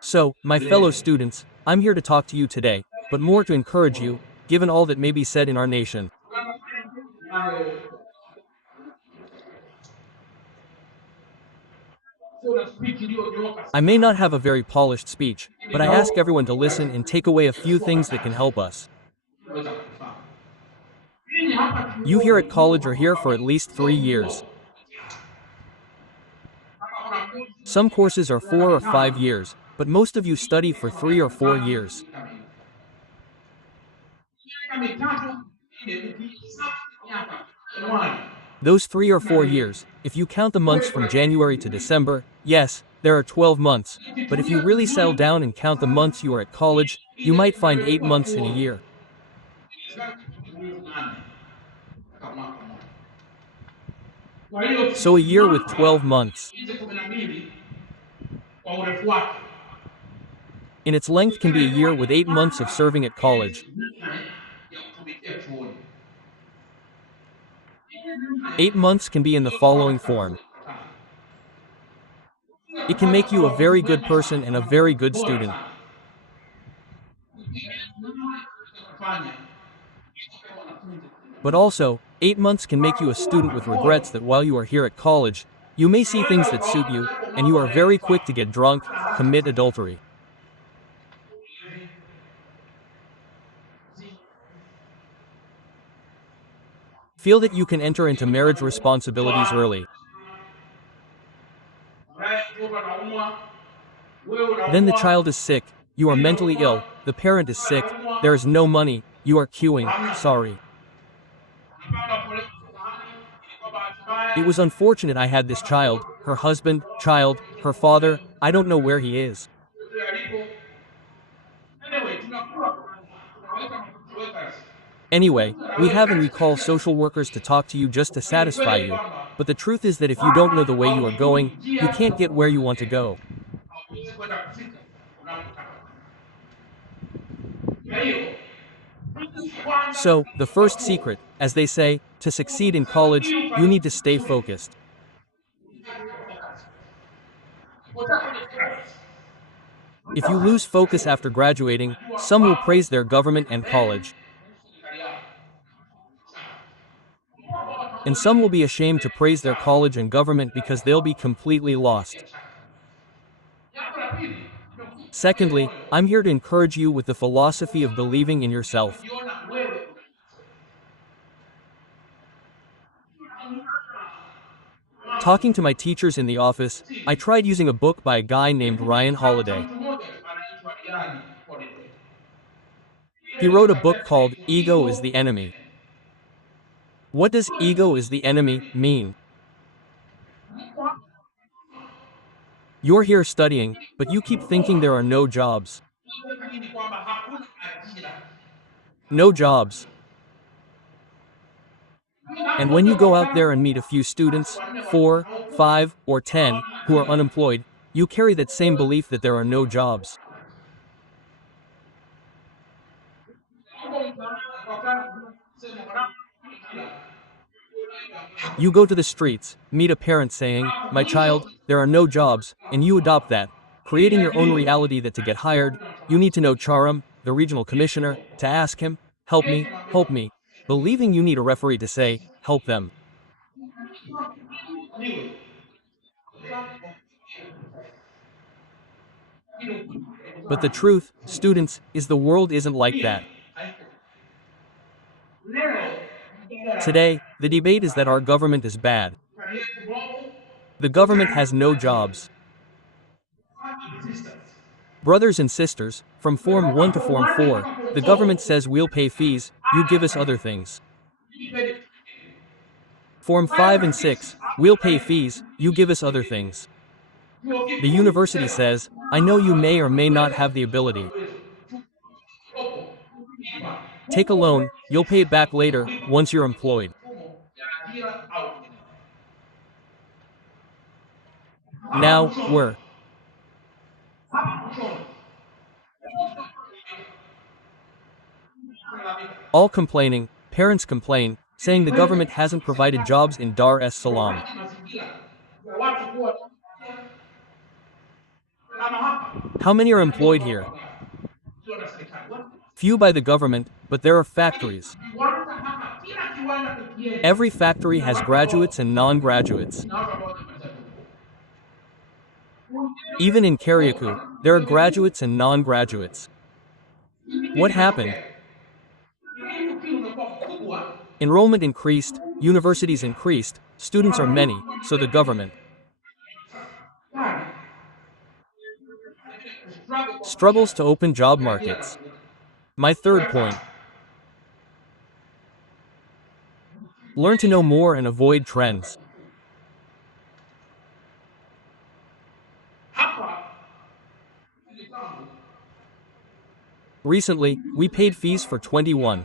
So, my fellow students, I'm here to talk to you today, but more to encourage you, given all that may be said in our nation. I may not have a very polished speech, but I ask everyone to listen and take away a few things that can help us. You here at college are here for at least 3 years. Some courses are 4 or 5 years, but most of you study for 3 or 4 years. Those 3 or 4 years, if you count the months from January to December, yes, there are 12 months, but if you really settle down and count the months you are at college, you might find 8 months in a year. So a year with 12 months. In its length can be a year with 8 months of serving at college. 8 months can be in the following form. It can make you a very good person and a very good student. But also, 8 months can make you a student with regrets that while you are here at college, you may see things that suit you, and you are very quick to get drunk, commit adultery. Feel that you can enter into marriage responsibilities early. Then the child is sick, you are mentally ill, the parent is sick, there is no money, you are queuing, sorry. It was unfortunate I had this child, her husband, child, her father, I don't know where he is. Anyway, we have and we call social workers to talk to you just to satisfy you, but the truth is that if you don't know the way you are going, you can't get where you want to go. So, the first secret, as they say, to succeed in college, you need to stay focused. If you lose focus after graduating, some will praise their government and college, and some will be ashamed to praise their college and government because they'll be completely lost. Secondly, I'm here to encourage you with the philosophy of believing in yourself. Talking to my teachers in the office, I tried using a book by a guy named Ryan Holiday. He wrote a book called Ego is the Enemy. What does ego is the enemy mean? You're here studying, but you keep thinking there are no jobs. No jobs. And when you go out there and meet a few students, 4, 5, or 10, who are unemployed, you carry that same belief that there are no jobs. You go to the streets, meet a parent saying, "My child, there are no jobs," and you adopt that, creating your own reality that to get hired, you need to know Charam, the regional commissioner, to ask him, help me," believing you need a referee to say, "Help them." But the truth, students, is the world isn't like that. Today, the debate is that our government is bad. The government has no jobs. Brothers and sisters, from Form 1 to Form 4, the government says we'll pay fees, you give us other things. Form 5 and 6, we'll pay fees, you give us other things. The university says, I know you may or may not have the ability. Take a loan, you'll pay it back later, once you're employed. Now, we're all complaining, parents complain, saying the government hasn't provided jobs in Dar es Salaam. How many are employed here? Few by the government, but there are factories. Every factory has graduates and non-graduates. Even in Karyaku, there are graduates and non-graduates. What happened? Enrollment increased, universities increased, students are many, so the government struggles to open job markets. My third point. Learn to know more and avoid trends. Recently, we paid fees for 21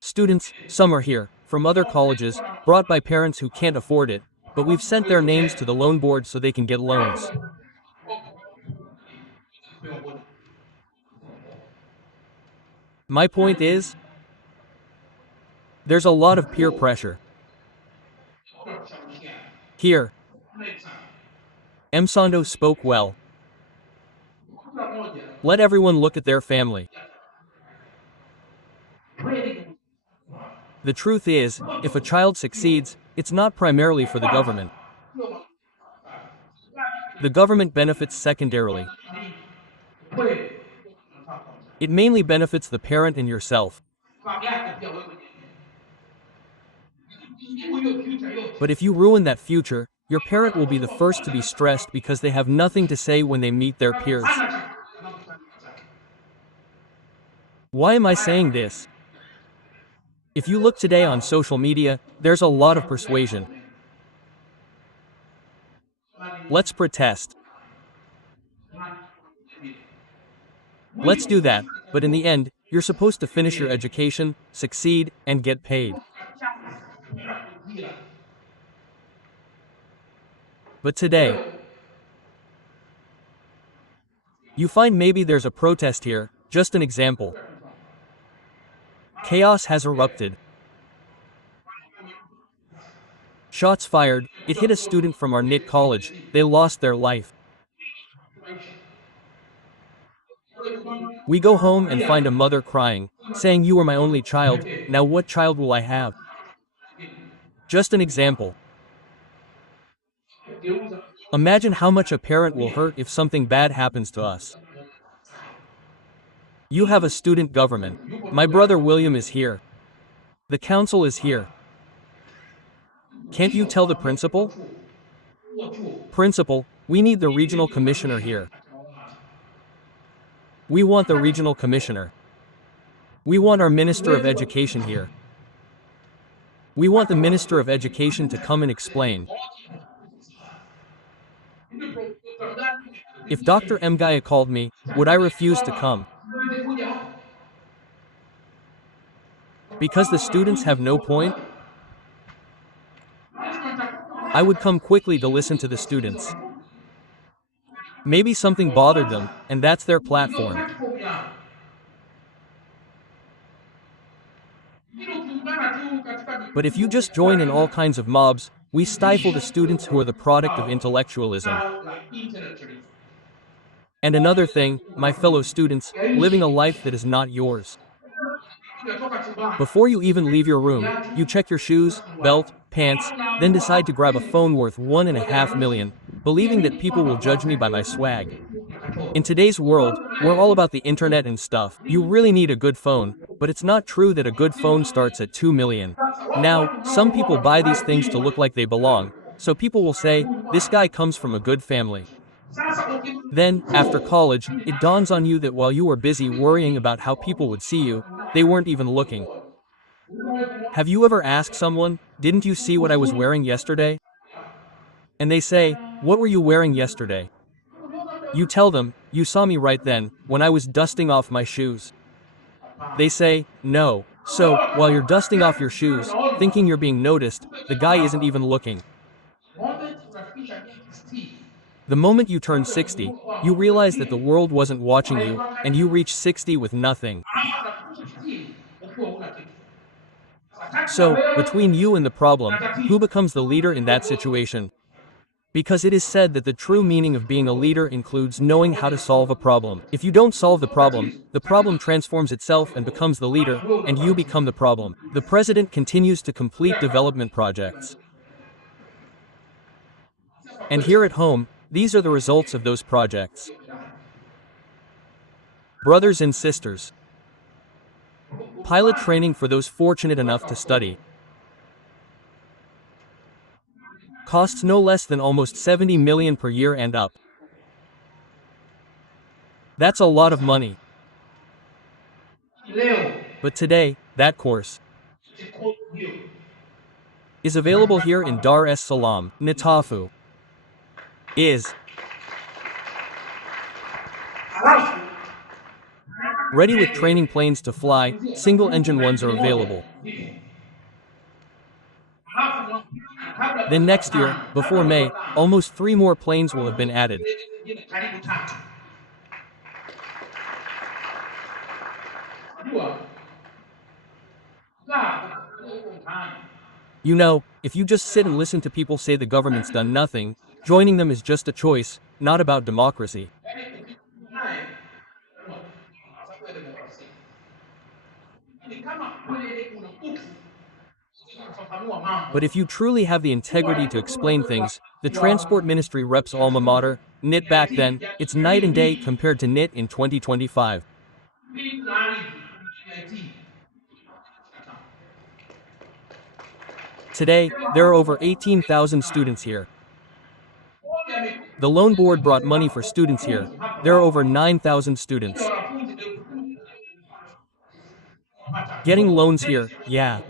students, some are here, from other colleges, brought by parents who can't afford it, but we've sent their names to the loan board so they can get loans. My point is, there's a lot of peer pressure. Here, Msando spoke well. Let everyone look at their family. The truth is, if a child succeeds, it's not primarily for the government. The government benefits secondarily. It mainly benefits the parent and yourself. But if you ruin that future, your parent will be the first to be stressed because they have nothing to say when they meet their peers. Why am I saying this? If you look today on social media, there's a lot of persuasion. Let's protest. Let's do that, but in the end, you're supposed to finish your education, succeed, and get paid. But today, you find maybe there's a protest here, just an example. Chaos has erupted. Shots fired, it hit a student from our NIT college, they lost their life. We go home and find a mother crying, saying you were my only child, now what child will I have? Just an example. Imagine how much a parent will hurt if something bad happens to us. You have a student government. My brother William is here. The council is here. Can't you tell the principal? Principal, we need the regional commissioner here. We want the regional commissioner. We want our Minister of Education here. We want the Minister of Education to come and explain. If Dr. Mgaya called me, would I refuse to come? Because the students have no point? I would come quickly to listen to the students. Maybe something bothered them, and that's their platform. But if you just join in all kinds of mobs, we stifle the students who are the product of intellectualism. And another thing, my fellow students, living a life that is not yours. Before you even leave your room, you check your shoes, belt, pants, then decide to grab a phone worth 1.5 million, believing that people will judge me by my swag. In today's world, we're all about the internet and stuff. You really need a good phone, but it's not true that a good phone starts at 2 million. Now, some people buy these things to look like they belong, so people will say, this guy comes from a good family. Then, after college, it dawns on you that while you were busy worrying about how people would see you, they weren't even looking. Have you ever asked someone, didn't you see what I was wearing yesterday? And they say, what were you wearing yesterday? You tell them, you saw me right then, when I was dusting off my shoes. They say, no. So, while you're dusting off your shoes, thinking you're being noticed, the guy isn't even looking. The moment you turn 60, you realize that the world wasn't watching you, and you reach 60 with nothing. So, between you and the problem, who becomes the leader in that situation? Because it is said that the true meaning of being a leader includes knowing how to solve a problem. If you don't solve the problem transforms itself and becomes the leader, and you become the problem. The president continues to complete development projects. And here at home, these are the results of those projects. Brothers and sisters. Pilot training for those fortunate enough to study. Costs no less than almost 70 million per year and up. That's a lot of money. But today, that course is available here in Dar es Salaam, Nitafu. Is ready with training planes to fly, single-engine ones are available. Then next year, before May, almost 3 more planes will have been added. You know, if you just sit and listen to people say the government's done nothing, joining them is just a choice, not about democracy. But if you truly have the integrity to explain things, the Transport Ministry rep's alma mater, NIT back then, it's night and day compared to NIT in 2025. Today, there are over 18,000 students here. The loan board brought money for students here. There are over 9,000 students. Getting loans here, yeah,